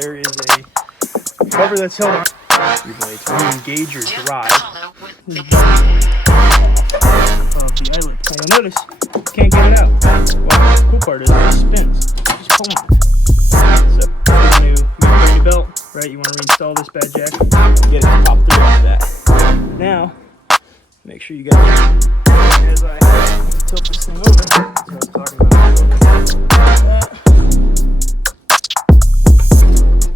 there is a cover that's held on your blades. When you engage your drive, this is of the eyelet. Now you'll notice you can't get it out. Well, the cool part is it spins. Just pull on it. So you want to get a belt, right? You want to reinstall this bad jack, get it to pop through like that. Now, make sure you got it. As I tilt this thing over, that's what I was talking about.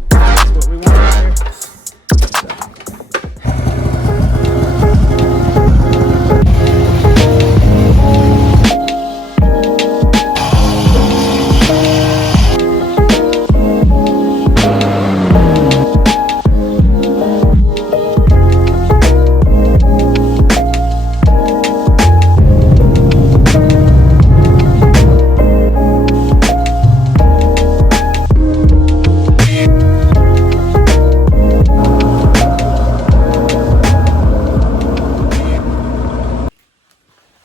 That's what we want right there.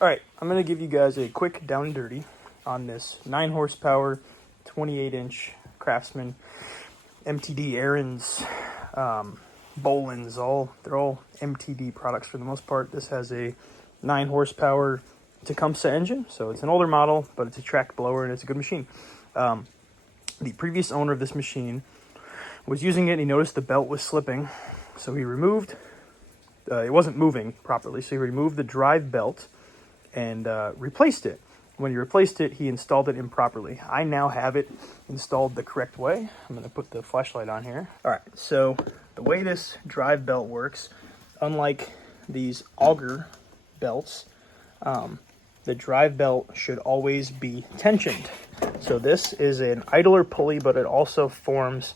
Alright, I'm going to give you guys a quick down and dirty on this 9 horsepower, 28-inch Craftsman MTD Aaron's, Boland's, they're all MTD products for the most part. This has a 9 horsepower Tecumseh engine, so it's an older model, but it's a track blower and it's a good machine. The previous owner of this machine was using it and he noticed the belt was slipping, so he removed, it wasn't moving properly, so he removed the drive belt and replaced it. When he replaced it, he installed it improperly. I now have it installed the correct way. I'm going to put the flashlight on here. All right, so the way this drive belt works, unlike these auger belts, the drive belt should always be tensioned. So this is an idler pulley, but it also functions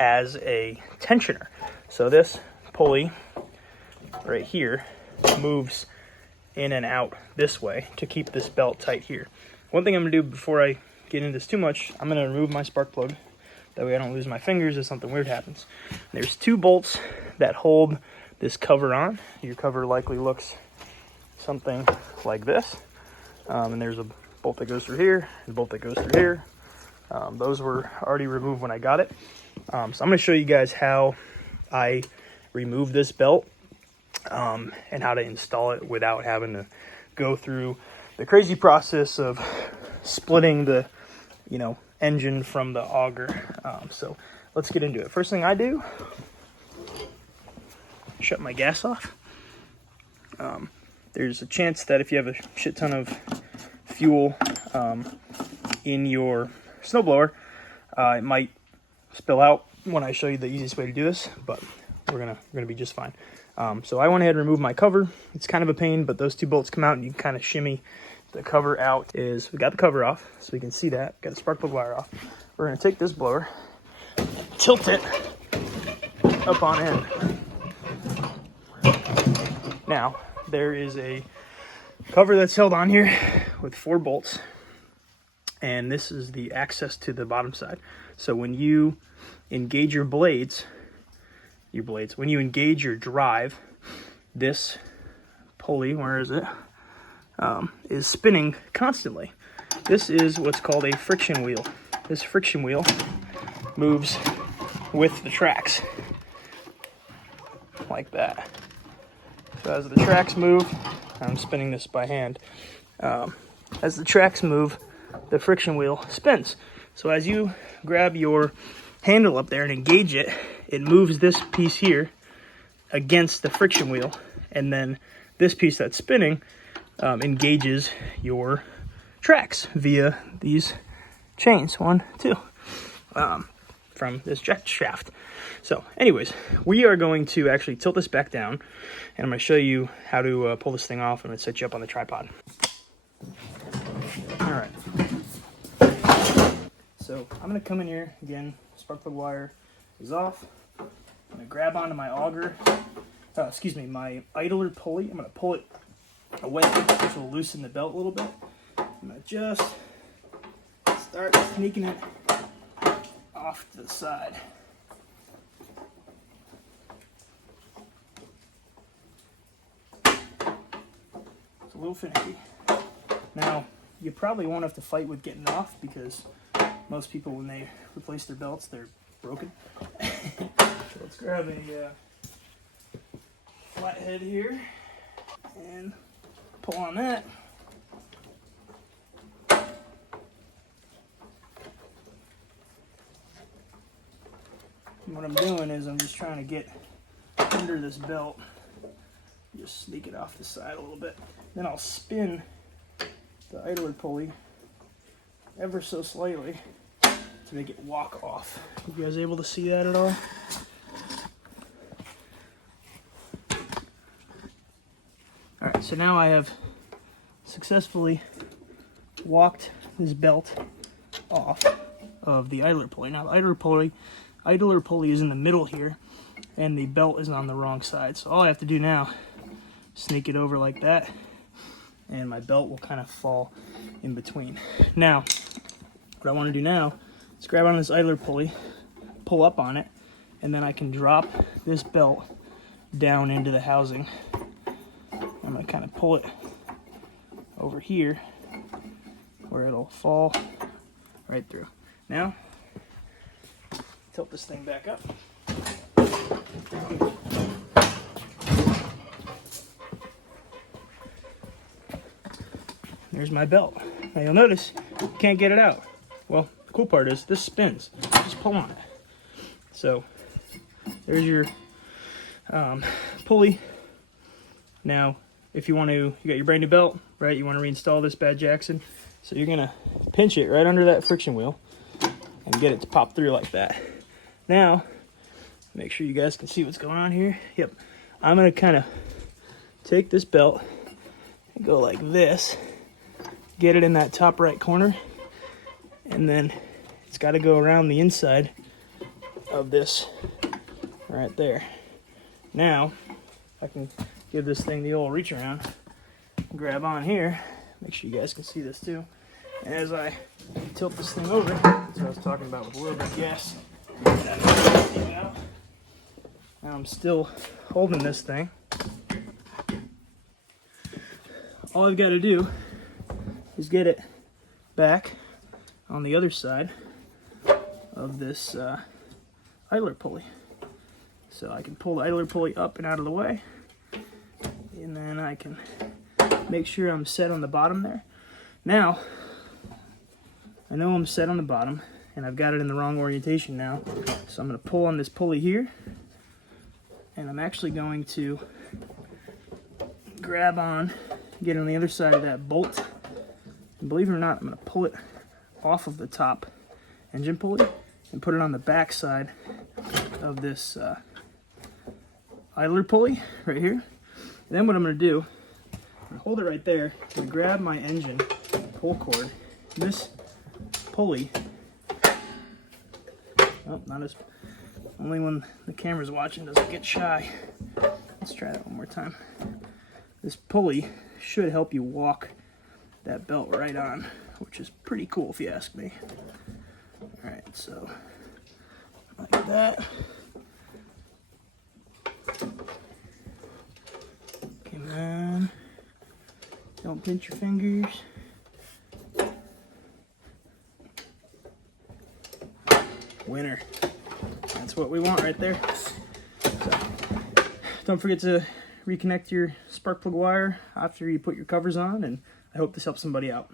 as a tensioner. So this pulley right here moves in and out this way to keep this belt tight here. One thing I'm going to do before I get into this too much, I'm going to remove my spark plug. That way I don't lose my fingers if something weird happens. There's 2 bolts that hold this cover on. Your cover likely looks something like this. And there's a bolt that goes through here, and a bolt that goes through here. Those were already removed when I got it. So I'm going to show you guys how I remove this belt. And how to install it without having to go through the crazy process of splitting the, engine from the auger. So let's get into it. First thing I do, shut my gas off. There's a chance that if you have a shit ton of fuel in your snowblower, it might spill out when I show you the easiest way to do this, but we're gonna be just fine. So I went ahead and removed my cover. It's kind of a pain, but those 2 bolts come out and you can kind of shimmy the cover out. We got the cover off, so we can see that. Got the spark plug wire off. We're going to take this blower, tilt it up on end. Now, there is a cover that's held on here with 4 bolts, and this is the access to the bottom side. So when you engage your blades, when you engage your drive, this pulley, where is it, is spinning constantly. This is what's called a friction wheel. This friction wheel moves with the tracks, like that. So as the tracks move, I'm spinning this by hand, as the tracks move, the friction wheel spins. So as you grab your handle up there and engage it, it moves this piece here against the friction wheel, and then this piece that's spinning engages your tracks via these chains, 1, 2, from this jack shaft. So anyways, we are going to actually tilt this back down, and I'm going to show you how to pull this thing off. I'm going to set you up on the tripod. All right. So I'm going to come in here again, spark plug wire is off. I'm going to grab onto my auger, my idler pulley. I'm going to pull it away, which will loosen the belt a little bit. I'm going to just start sneaking it off to the side. a little finicky. Now, you probably won't have to fight with getting off because most people, when they replace their belts, they're broken. So let's grab a flathead here and pull on that. And what I'm doing is I'm just trying to get under this belt, just sneak it off the side a little bit. Then I'll spin the idler pulley ever so slightly to make it walk off. You guys able to see that at all? Alright, so now I have successfully walked this belt off of the idler pulley. Now the idler pulley is in the middle here, and the belt is on the wrong side. So all I have to do now is sneak it over like that, and my belt will kind of fall in between. Now, what I want to do now is grab on this idler pulley, pull up on it, and then I can drop this belt down into the housing. I'm going to kind of pull it over here where it'll fall right through. Now, tilt this thing back up. There's my belt. Now you'll notice you can't get it out. Well, the cool part is this spins. Just pull on it. So there's your pulley. Now, if you want to, you got your brand new belt, right? You want to reinstall this bad Jackson. So you're gonna pinch it right under that friction wheel and get it to pop through like that. Now, make sure you guys can see what's going on here. Yep, I'm gonna kind of take this belt and go like this, get it in that top right corner, and then it's got to go around the inside of this right there. Now, I can give this thing the old reach around, grab on here, make sure you guys can see this too. And as I tilt this thing over, that's what I was talking about with a little bit of gas. Now I'm still holding this thing. All I've got to do is get it back on the other side of this idler pulley. So I can pull the idler pulley up and out of the way, and then I can make sure I'm set on the bottom there. Now, I know I'm set on the bottom, and I've got it in the wrong orientation now, so I'm going to pull on this pulley here, and I'm actually going to grab on, get on the other side of that bolt, and believe it or not, I'm going to pull it off of the top engine pulley and put it on the back side of this idler pulley right here. And then what I'm going to do, I'm going to hold it right there and grab my engine pull cord. This pulley, oh, not as, only when the camera's watching does it get shy. Let's try that one more time. This pulley should help you walk that belt right on, which is pretty cool if you ask me. Alright, so like that. Come on. Don't pinch your fingers. Winner. That's what we want right there. So, don't forget to reconnect your spark plug wire after you put your covers on, and I hope this helps somebody out.